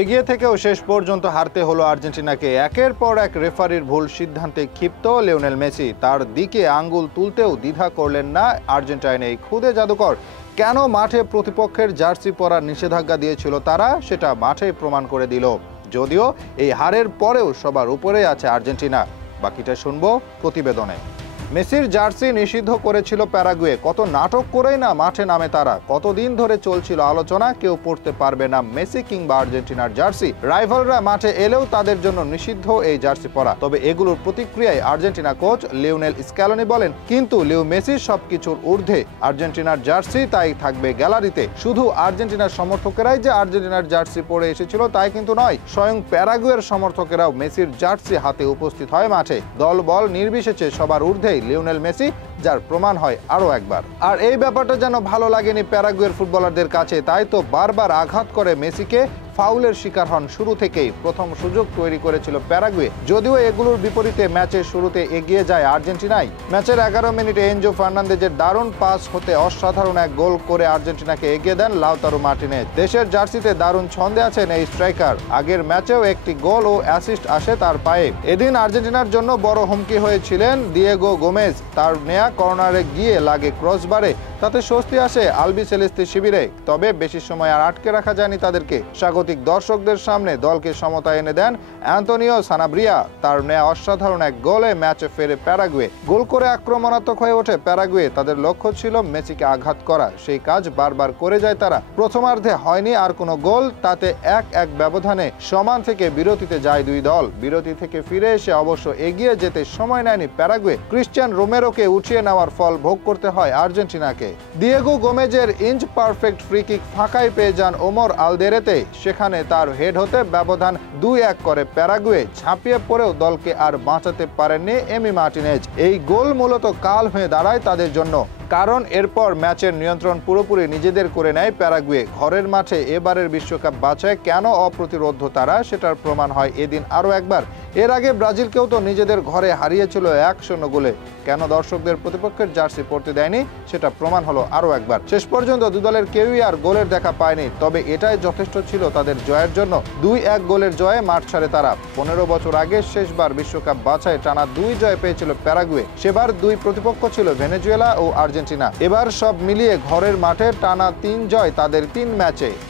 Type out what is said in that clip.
এগিয়ে থেকেও শেষ পর্যন্ত হারতে হলো আর্জেন্টিনাকে। একের পর এক রেফারির ভুল সিদ্ধান্তে ক্ষিপ্ত লিওনেল মেসি। তার দিকে আঙ্গুল তুলতেও দ্বিধা করলেন না আর্জেন্টাইন এই খুদে জাদুকর। কেন মাঠে প্রতিপক্ষের জার্সি পরার নিষেধাজ্ঞা দিয়েছিল তারা, সেটা মাঠে প্রমাণ করে দিল। যদিও এই হারের পরেও সবার উপরে আছে আর্জেন্টিনা। বাকিটা শুনবো প্রতিবেদনে। মেসির জার্সি নিষিদ্ধ করেছিল প্যারাগুয়ে। কত নাটক করেই না মাঠে নামে তারা। কতদিন ধরে চলছিল আলোচনা, কেউ পড়তে পারবে না মেসি কিংবা আর্জেন্টিনার জার্সি। রাইভালরা মাঠে এলেও তাদের জন্য নিষিদ্ধ এই জার্সি পরা। তবে এগুলোর প্রতিক্রিয়ায় আর্জেন্টিনা কোচ লিওনেল স্ক্যালোনি বলেন, কিন্তু লিও মেসির সবকিছুর ঊর্ধ্বে আর্জেন্টিনার জার্সি, তাই থাকবে গ্যালারিতে। শুধু আর্জেন্টিনার সমর্থকেরাই যে আর্জেন্টিনার জার্সি পরে এসেছিল তাই কিন্তু নয়, স্বয়ং প্যারাগুয়ের সমর্থকেরাও মেসির জার্সি হাতে উপস্থিত হয় মাঠে। দল বল নির্বিশেষে সবার ঊর্ধ্বে লিওনেল মেসি, যার প্রমাণ হয় আরো একবার। আর এই ব্যাপারটা যেন ভালো লাগেনি প্যারাগুয়ের ফুটবলারদের কাছে, তাই তো বারবার আঘাত করে মেসিকে। ফাউলের শিকার হন শুরু থেকেই। প্রথম সুযোগ তৈরি করেছিল প্যারাগুয়ে, যদিও এগুলোর বিপরীতে ম্যাচের শুরুতে এগিয়ে যায় আর্জেন্টিনাই। ম্যাচের 11 মিনিটে এনজো ফার্নান্দেজের দারুণ পাস হতে অসাধারণ এক গোল করে আর্জেন্টিনাকে এগিয়ে দেন লাউতারো মার্টিনেজ। দেশের জার্সিতে দারুণ ছন্দে আছেন এই স্ট্রাইকার। আগের ম্যাচেও একটি গোল ও অ্যাসিস্ট আসে তার পায়ে। এদিন আর্জেন্টিনার জন্য বড় হুমকি হয়েছিলেন দিয়েগো গোমেজ। তার নেয়া কর্নারে গিয়ে লাগে ক্রসবারে, তাতে স্বস্তি আসে আলবি সেলেস্তি শিবিরে। তবে বেশি সময় আর আটকে রাখা যায়নি তাদেরকে। স্বাগতিক দর্শকদের সামনে দলকে সমতা এনে দেন অ্যান্তোনিও সানাব্রিয়া। তার নেয়া অসাধারণ এক গোলে ম্যাচে ফেরে প্যারাগুয়ে। গোল করে আক্রমণাত্মক হয়ে ওঠে প্যারাগুয়ে। তাদের লক্ষ্য ছিল মেসিকে আঘাত করা, সেই কাজ বারবার করে যায় তারা। প্রথমার্ধে হয়নি আর কোনো গোল, তাতে 1-1 ব্যবধানে সমান থেকে বিরতিতে যায় দুই দল। বিরতি থেকে ফিরে এসে অবশ্য এগিয়ে যেতে সময় নেয়নি প্যারাগুয়ে। ক্রিশ্চিয়ান রোমেরোকে উঠিয়ে নেওয়ার ফল ভোগ করতে হয় আর্জেন্টিনাকে। দিয়েগো গোমেজের ইঞ্চ পারফেক্ট ফ্রি কিক ফাঁকায় পেয়ে যান ওমর আলদেরেতে। সেখানে তার হেড হতে ব্যবধান 2-1 করে প্যারাগুয়ে। ঝাঁপিয়ে পড়েও দলকে আর বাঁচাতে পারেননি এমি মার্টিনেজ। এই গোল মূলত কাল হয়ে দাঁড়ায় তাদের জন্য, কারণ এরপর ম্যাচের নিয়ন্ত্রণ পুরোপুরি নিজেদের করে নেয় প্যারাগুয়ে। ঘরের মাঠে এবারের বিশ্বকাপ বাছায় কেন অপ্রতিরোধ্য তারা, সেটার প্রমাণ হয় এদিন আরও একবার। এর আগে ব্রাজিলকেও তো নিজেদের ঘরে হারিয়েছিল 1-0 গোলে। কেন দর্শকদের প্রতিপক্ষের জার্সি পরতে দেয়নি, সেটা প্রমাণ হলো আরও একবার। শেষ পর্যন্ত দু দলের কেউই আর গোলের দেখা পায়নি, তবে এটাই যথেষ্ট ছিল তাদের জয়ের জন্য। 2-1 গোলের জয়ে মাঠ ছাড়ে তারা। 15 বছর আগে শেষবার বিশ্বকাপ বাছায় টানা 2 জয় পেয়েছিল প্যারাগুয়ে। সেবার 2 প্রতিপক্ষ ছিল ভেনেজুয়েলা ও আর্জেন্টিনা। এবার সব মিলিয়ে ঘরের মাঠে টানা 3 জয় তাদের 3 ম্যাচে।